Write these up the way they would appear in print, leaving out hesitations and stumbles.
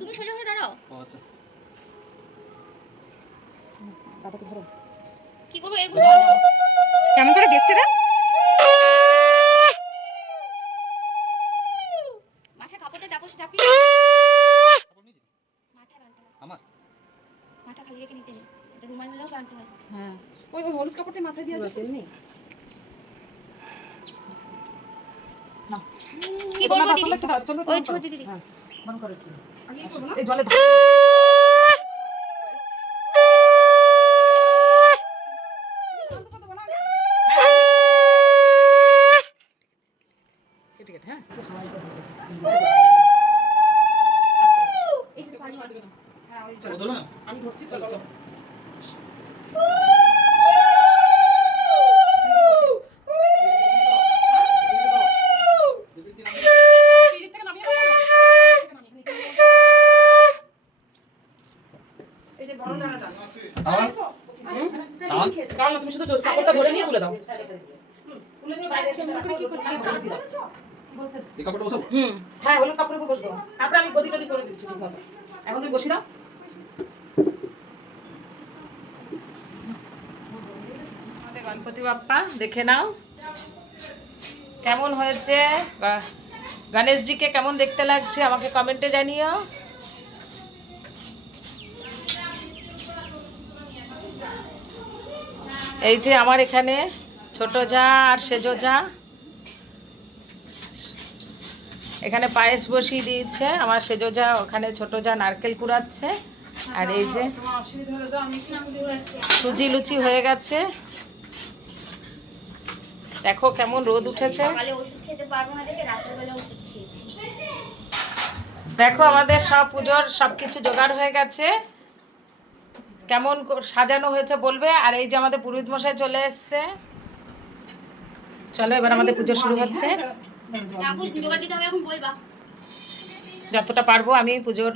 তুমি সোজা হয়ে দাঁড়াও। আচ্ছা দাদাকে ধরো। কি করবো এগুলো? কেমন করে দেখছে রে? মাথায় কাপড়টা চাপি। মাথা বানতে হয়। আমার মাথা খালি রেখে নিতে নেই, এটা রুমাল হলেও বানতে হয়। হ্যাঁ ওই হলুদ কাপড়টা মাথায় দিয়ে আছে নেই না। কি করবো দিদি? ওই ছোট দিদি হ্যাঁ মন করে একটু এই জলে ঠিক আছে। হ্যাঁ একটু পানি হবে না। চলো ধরো না আমি ধরছি। চলো চলো তুমি শুধু কাপড়টা ধরে নিয়ে তুলে দাও। কি করছি? এই কাপড়টা বসাবো? হ্যাঁ হলুদ কাপড়ের উপর বসবো। তারপরে আমি গদি টদি করে দিচ্ছি ঠিকভাবে। এখন তুমি বসি দাও। আমাদের গণপতি বাপ্পা দেখে নাও কেমন হয়েছে। গণেশজিকে কেমন দেখতে লাগছে আমাকে কমেন্টে জানিও। এই যে আমার এখানে ছোট যা আর সেজো যা এখানে পায়েস বসিয়ে দিয়েছে। আমার সেজো যা ওখানে ছোট যা নারকেল কুড়াচ্ছে। আর এই যে সুজি লুচি হয়ে গেছে। দেখো কেমন রোদ উঠেছে। সকালে ওষুধ খেতে পারবো না দেখে রাতের বেলা ওষুধ খেয়েছি। দেখো আমাদের সব পুজোর সব কিছু জোগাড় হয়ে গেছে। কেমন সাজানো হয়েছে বলবে। আর এই যে আমাদের পুরোহিত মশাই চলে এসছে। চলো এবার আমাদের পুজো শুরু হচ্ছে। জোগাড় দিতে হবে, এখন বলবা। যতটা পারবো আমি পুজোর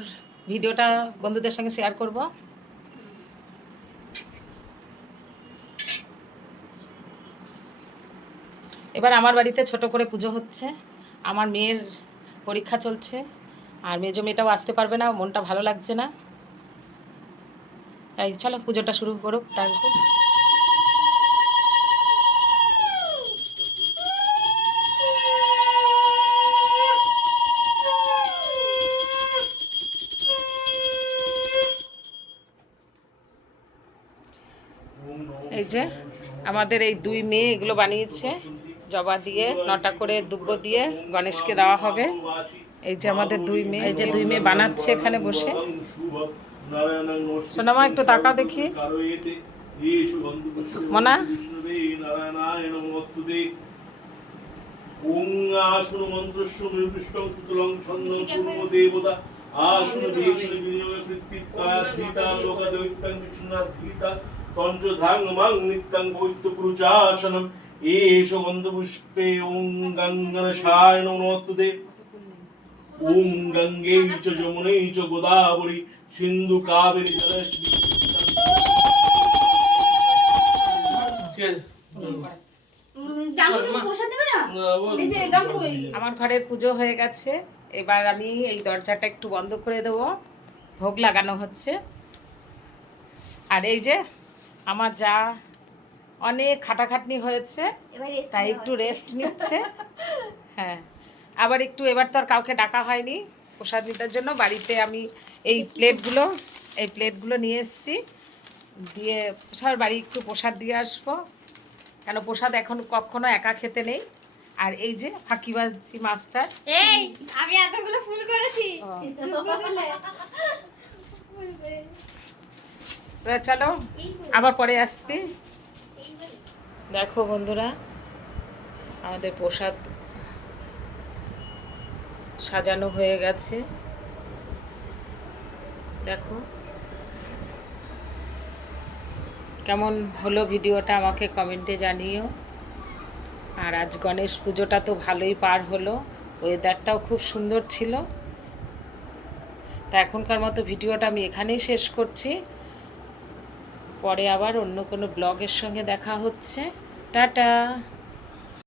ভিডিওটা বন্ধুদের সঙ্গে শেয়ার করব। এবার আমার বাড়িতে ছোট করে পুজো হচ্ছে। আমার মেয়ের পরীক্ষা চলছে আর মেজো মেয়েটাও আসতে পারবে না, মনটা ভালো লাগছে না। তাই চলো পুজোটা শুরু করুক। তারপর এই যে আমাদের এই দুই মেয়ে এগুলো বানিয়েছে। জবা দিয়ে 9টা করে দুব্ব দিয়ে গণেশকে দেওয়া হবে। এই যে আমাদের দুই মেয়ে, এই যে দুই মেয়ে বানাচ্ছে এখানে বসে। সোনামা একটু তাকা দেখি। মনা ওং আসুন মন্ত্রস্য মৃপৃষ্টং সুতলং ছন্দং কুর্ম দেবতা আসুন বেশন বিনিয়োগ কৃত্তিত্বা ধৃতা লোকদৈত্যং বিষ্ণুনাথ ধৃতা তন্ত্রধাং মাং নিত্যং পবিত্র পুরুষাসনম এষ গন্ধপুষ্পে ওং গঙ্গনশায় নমস্তুতে ওং গঙ্গে চ যমুনে চ গোদাবরী সিন্ধু কাবেরী আমার ঘরের পুজো হয়ে গেছে। এবার আমি এই দরজাটা একটু বন্ধ করে দেবো, ভোগ লাগানো হচ্ছে। আর এই যে আমার যা অনেক খাটাখাটনি হয়েছে তাই একটু রেস্ট নিচ্ছে। হ্যাঁ আবার একটু এবার তো আর কাউকে ডাকা হয়নি প্রসাদ নিতে জন্য। বাড়িতে আমি এই প্লেটগুলো নিয়ে এসেছি, দিয়ে সবার বাড়ি একটু প্রসাদ দিয়ে আসবো। কেন প্রসাদ এখন কখনো একা খেতে নেই। আর এই যে ফাঁকিবাজি মাস্টার, এই আমি এতগুলো ফুল করেছি। চলো আবার পরে আসছি। দেখো বন্ধুরা আমাদের প্রসাদ সাজানো হয়ে গেছে। দেখো কেমন হলো ভিডিওটা আমাকে কমেন্টে জানিও। আর আজ গণেশ পুজোটা তো ভালোই পার হলো, ওয়েদারটাও খুব সুন্দর ছিল। তা এখনকার মতো ভিডিওটা আমি এখানেই শেষ করছি। পরে আবার অন্য কোনো ব্লগের সঙ্গে দেখা হচ্ছে। টাটা।